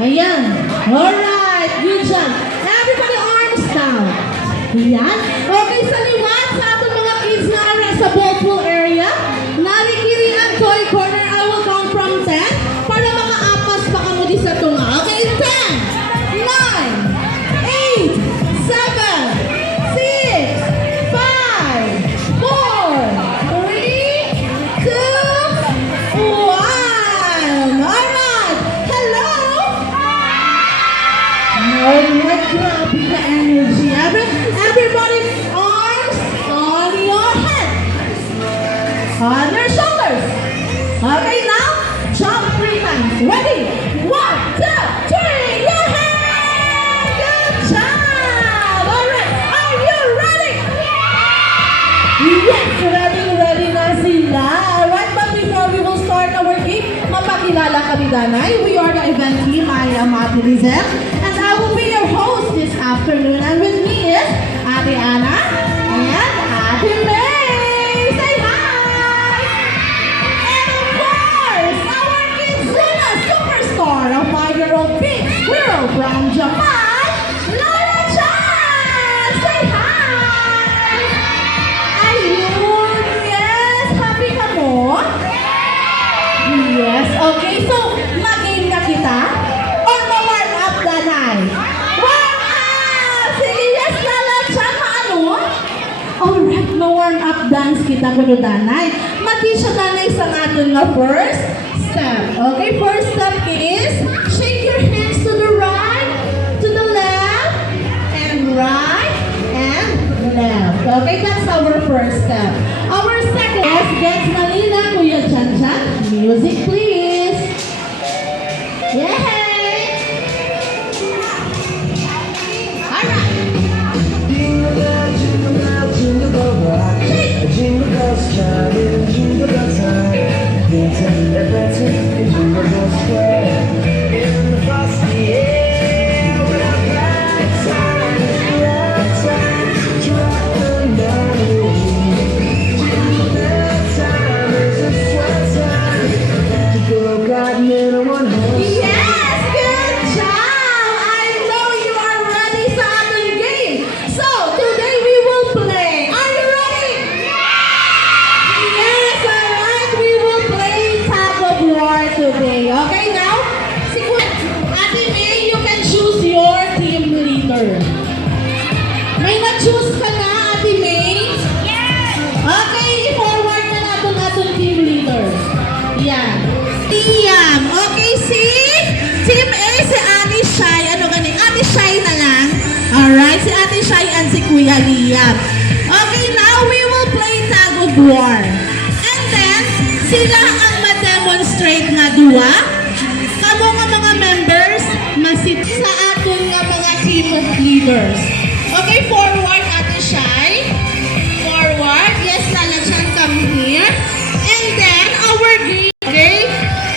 Ayan. Alright. Good job. Everybody arms down. Ayan. Okay, sa liwan sa ating mga kids na sa ball pool area, narikiri ang toy corner. I will count from 10 para mga apas pa kamo di sa tunga. Okay, 10, 9, 8, 7, 6, 5, 4, 3, 2, 1. Alright. Hello. Alright, grabe the energy. Everybody, arms on your head. On your shoulders. Okay, now, jump 3 times. Ready? 1, 2, 3. Your hand. Good job. Alright, are you ready? Yes, ready na sila. Alright, but before we will start our game, mapakilala kami Danay. We are the event team. I am Ate Lizelle, and I will be your host this afternoon. And with me is Ate Ana and Ate May. Say hi! And of course, our Kizuna superstar, a 5-year-old pink squirrel from Japan, Laura Chan! Say hi! Ayun, yes! Happy ka mo? Yes, okay. So, mag-game na kita? Or ma-warm up, Danay? Warm up! Sige, yes, Lala Chan, maano? Alright, ma-warm up dance kita kuno Danay. Mati siya Danay sa aton nga first step. Okay, first step is shake your hands to the right, to the left, and right, and left. Okay, that's our first step. Our second is gets Nalina, Kuya Chan Chan. Music, please. Yay! Alright. Jingle bell, jingle bell, jingle bell rock. Jingle bells chime, jingle bell time. Dancing and dancing in Jingle Bell Square. In the frosty air, we're glad time, traveling down the lane. Jingle bell time is a swell time. To go riding in a one-horse. Yes, good job! I know you are ready sa ating game. So, today we will play. Are you ready? Yes, alright. We will play tag of war today. Okay, now, Ate May, you can choose your team leader. May na-choose ka na, Ate May? Yes! Okay, i-forward na natin atong team leader. Yan. Liam. Okay, si Team A, si Ate Shai. Ano ganing? Ate Shai na lang. Alright, si Ate Shai and si Kuya Liam. Okay, now we will play tag of war. And then, sila ang ma-demonstrate nga duwa. Kamo nga mga members, masit sa aton nga mga team leaders. Okay, forward Ate Shai. Forward. Yes, Lala Chan, come here. And then, our game. Okay?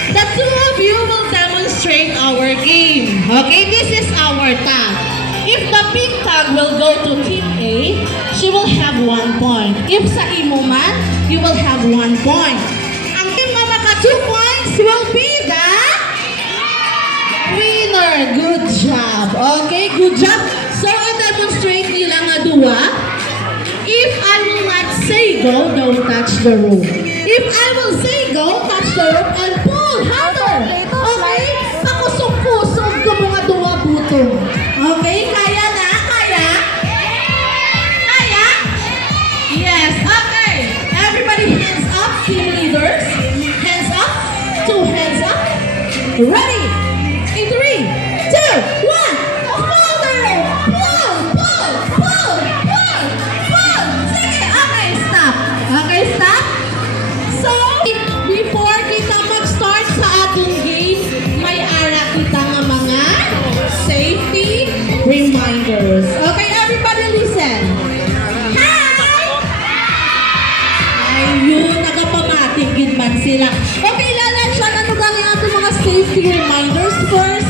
The two of you will demonstrate our game. Okay? This is our tag. If the pink tag will go to Team A, she will have 1 point. If sa imo man, you will have 1 point. Ang team na maka 2 points will be the winner. Good job. Okay? Good job. So, I'll demonstrate nila nga duwa. If I will not say go, don't touch the rope. If I will say go, touch the rope and pull harder. Okay? Pakusog-kusog ko mga duwa butong. Okay? Kaya na? Kaya? Kaya? Yes. Okay. Everybody hands up. Team leaders. Hands up. 2 hands up. Ready? In 3, 2, 1. Pull the rope. Pull, pull, pull, pull, pull. Sige. Okay, stop. Okay, stop. So, before kita mag-start sa ating game, may ara kita nga mga safety reminders. Okay, everybody listen. Hi! Ayun, nagapamatigid man sila. Okay, Lala Chan, ano galing ato mga safety reminders? First,